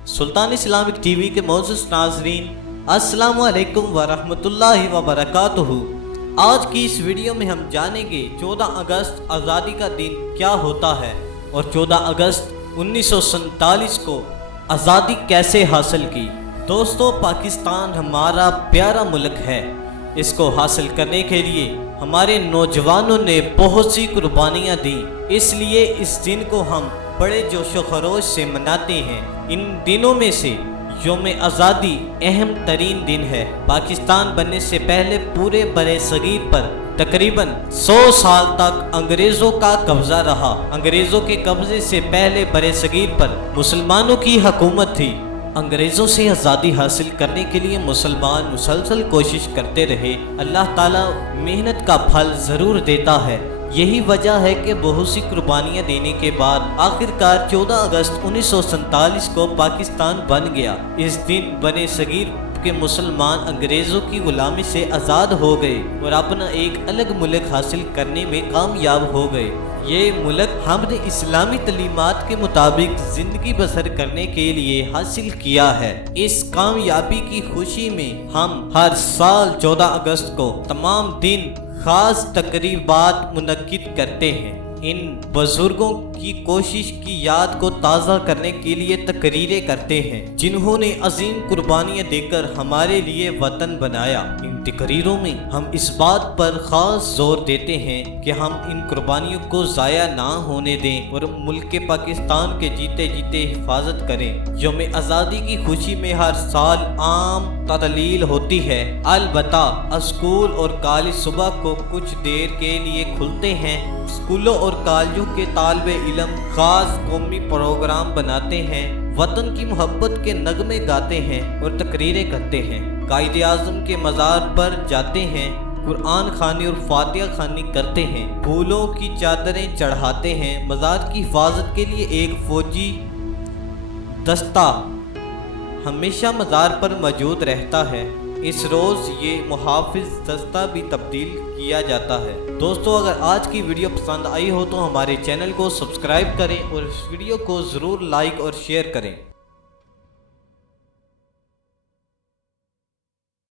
सुल्तान Islamic TV के मौजूद नाजरीन, अस्सलामु अलैकुम वरहमतुल्लाहि वबरकातुहू। आज की इस वीडियो में हम जानेंगे 14 अगस्त आज़ादी का दिन क्या होता है और 14 अगस्त 1947 को आज़ादी कैसे हासिल की। दोस्तों, पाकिस्तान हमारा प्यारा मुल्क है। इसको हासिल करने के लिए हमारे नौजवानों ने बहुत सी कुर्बानियाँ दी, इसलिए इस दिन को हम बड़े जोशो खरोश से मनाते हैं। इन दिनों में से यौम आज़ादी अहम तरीन दिन है। पाकिस्तान बनने से पहले पूरे बरे सगीर पर तकरीबन 100 साल तक अंग्रेज़ों का कब्ज़ा रहा। अंग्रेज़ों के कब्ज़े से पहले बरे सगीर पर मुसलमानों की हुकूमत थी। अंग्रेज़ों से आज़ादी हासिल करने के लिए मुसलमान मुसलसल कोशिश करते रहे। अल्लाह ताला मेहनत का फल ज़रूर देता है। यही वजह है कि बहुत सी कुर्बानियाँ देने के बाद आखिरकार 14 अगस्त 1947 को पाकिस्तान बन गया। इस दिन बने सगीर के मुसलमान अंग्रेज़ों की गुलामी से आज़ाद हो गए और अपना एक अलग मुल्क हासिल करने में कामयाब हो गए। ये मुल्क हमने इस्लामी तलीमात के मुताबिक ज़िंदगी बसर करने के लिए हासिल किया है। इस कामयाबी की खुशी में हम हर साल 14 अगस्त को तमाम दिन खास तकरीबात मुनक्किद करते हैं। इन बुजुर्गों की कोशिश की याद को ताज़ा करने के लिए तकरीरें करते हैं, जिन्होंने अजीम कुर्बानियाँ देकर हमारे लिए वतन बनाया। इन तकरीरों में हम इस बात पर ख़ास जोर देते हैं कि हम इन कुर्बानियों को ज़ाया ना होने दें और मुल्क पाकिस्तान के जीते जीते हिफाजत करें। यौम आज़ादी की खुशी में हर साल आम तदलील होती है। अलबत्ता स्कूल और कॉलेज सुबह को कुछ देर के लिए खुलते हैं। स्कूलों और कॉलेजों के तालिबे इल्म खास कौमी प्रोग्राम बनाते हैं, वतन की मोहब्बत के नगमे गाते हैं और तकरीरें करते हैं। कायदे आज़म के मज़ार पर जाते हैं, कुरान खानी और फातिहा खानी करते हैं, फूलों की चादरें चढ़ाते हैं। मज़ार की हिफाजत के लिए एक फौजी दस्ता हमेशा मज़ार पर मौजूद रहता है। इस रोज़ ये मुहाफ़िज़ दस्ता भी तब्दील किया जाता है। दोस्तों, अगर आज की वीडियो पसंद आई हो तो हमारे चैनल को सब्सक्राइब करें और इस वीडियो को ज़रूर लाइक और शेयर करें।